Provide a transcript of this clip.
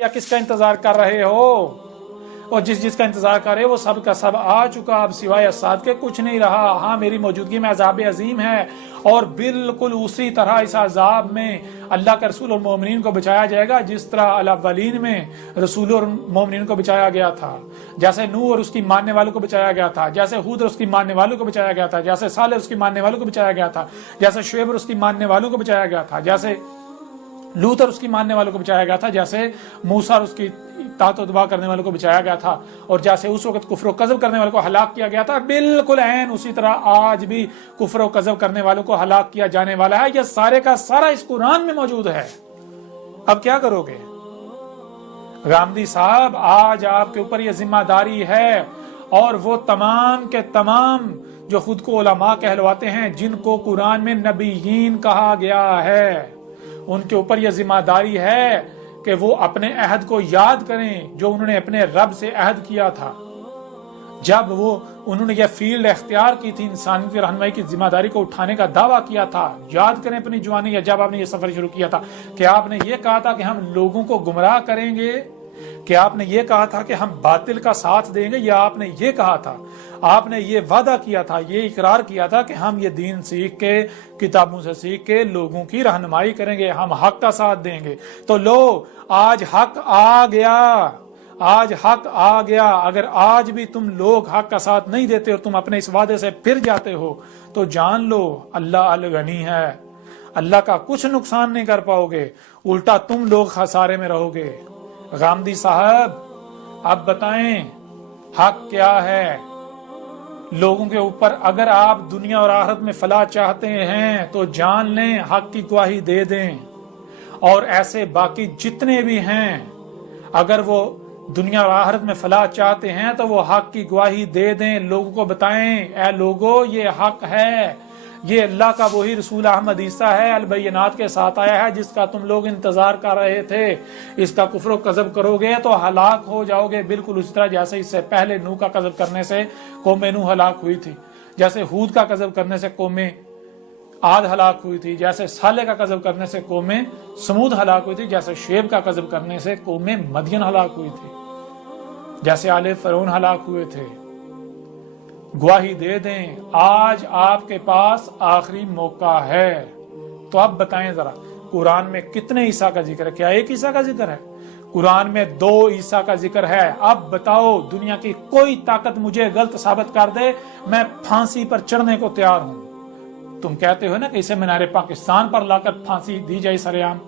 یا کس کا انتظار کر رہے ہو؟ اور جس کا انتظار کر رہے ہو وہ سب کا سب آ چکا، اب سوائے اس.A.W کے کچھ نہیں رہا۔ ہاں میری موجودگی میں عذاب عظیم ہے، اور بالکل اسی طرح اس عذاب میں اللہ کے رسول اور مومنین کو بچایا جائے گا جس طرح الاولین میں رسول اور مومنین کو بچایا گیا تھا، جیسے نوح اور اس کی ماننے والوں کو بچایا گیا تھا، جیسے ہود اور اس کی ماننے والوں کو بچایا گیا تھا، جیسے صالح اور اس کی ماننے والوں کو بچایا گیا تھا، جیسے شعیب اور اس کی ماننے والوں کو بچایا گیا تھا، جیسے لوط اور اس کی ماننے والوں کو بچایا گیا تھا، جیسے موسیٰ اور اس کی اطاعت و اتباع کرنے والوں کو بچایا گیا تھا، اور جیسے اس وقت کفر و کذب کرنے والوں کو ہلاک کیا گیا تھا، بالکل عین اسی طرح آج بھی کفر و کذب کرنے والوں کو ہلاک کیا جانے والا ہے۔ یہ سارے کا سارا اس قرآن میں موجود ہے۔ اب کیا کرو گے؟ غامدی صاحب، آج آپ کے اوپر یہ ذمہ داری ہے، اور وہ تمام کے تمام جو خود کو علماء کہلواتے ہیں، جن کو قرآن میں نبیین کہا گیا ہے، ان کے اوپر یہ ذمہ داری ہے کہ وہ اپنے عہد کو یاد کریں جو انہوں نے اپنے رب سے عہد کیا تھا جب انہوں نے یہ فیلڈ اختیار کی تھی، انسانیت کی رہنمائی کی ذمہ داری کو اٹھانے کا دعویٰ کیا تھا۔ یاد کریں اپنی جوانی یا جب آپ نے یہ سفر شروع کیا تھا کہ آپ نے یہ کہا تھا کہ ہم لوگوں کو گمراہ کریں گے، کہ آپ نے یہ کہا تھا کہ ہم باطل کا ساتھ دیں گے، یا آپ نے یہ کہا تھا، آپ نے یہ وعدہ کیا تھا، یہ اقرار کیا تھا کہ ہم یہ دین سیکھ کے، کتابوں سے سیکھ کے لوگوں کی رہنمائی کریں گے، ہم حق کا ساتھ دیں گے۔ تو لو، آج حق آ گیا، آج حق آ گیا۔ اگر آج بھی تم لوگ حق کا ساتھ نہیں دیتے اور تم اپنے اس وعدے سے پھر جاتے ہو تو جان لو اللہ الغنی ہے، اللہ کا کچھ نقصان نہیں کر پاؤ گے، الٹا تم لوگ خسارے میں رہو گے۔ غامدی صاحب، اب بتائیں حق کیا ہے لوگوں کے اوپر؟ اگر آپ دنیا اور آخرت میں فلاح چاہتے ہیں تو جان لیں، حق کی گواہی دے دیں، اور ایسے باقی جتنے بھی ہیں اگر وہ دنیا اور آخرت میں فلاح چاہتے ہیں تو وہ حق کی گواہی دے دیں، لوگوں کو بتائیں اے لوگو یہ حق ہے، یہ اللہ کا وہی رسول احمد عیسی ہے، البینات کے ساتھ آیا ہے جس کا تم لوگ انتظار کر رہے تھے۔ اس کا کفر و کذب کرو گے تو ہلاک ہو جاؤ گے، بالکل اس طرح جیسے اس سے پہلے نوح کا کذب کرنے سے قوم نوح ہلاک ہوئی تھی، جیسے ہود کا کذب کرنے سے قوم عاد ہلاک ہوئی تھی، جیسے صالح کا کذب کرنے سے قوم سمود ہلاک ہوئی تھی، جیسے شعیب کا کذب کرنے سے قوم مدین ہلاک ہوئی تھی، جیسے آل فرعون ہلاک ہوئے تھے۔ گواہی دے دیں، آج آپ کے پاس آخری موقع ہے۔ تو اب بتائیں ذرا، قرآن میں کتنے عیسیٰ کا ذکر ہے؟ کیا ایک عیسیٰ کا ذکر ہے؟ قرآن میں 2 عیسیٰ کا ذکر ہے۔ اب بتاؤ، دنیا کی کوئی طاقت مجھے غلط ثابت کر دے، میں پھانسی پر چڑھنے کو تیار ہوں۔ تم کہتے ہو نا کہ اسے مینار پاکستان پر لا کر پھانسی دی جائے سر عام،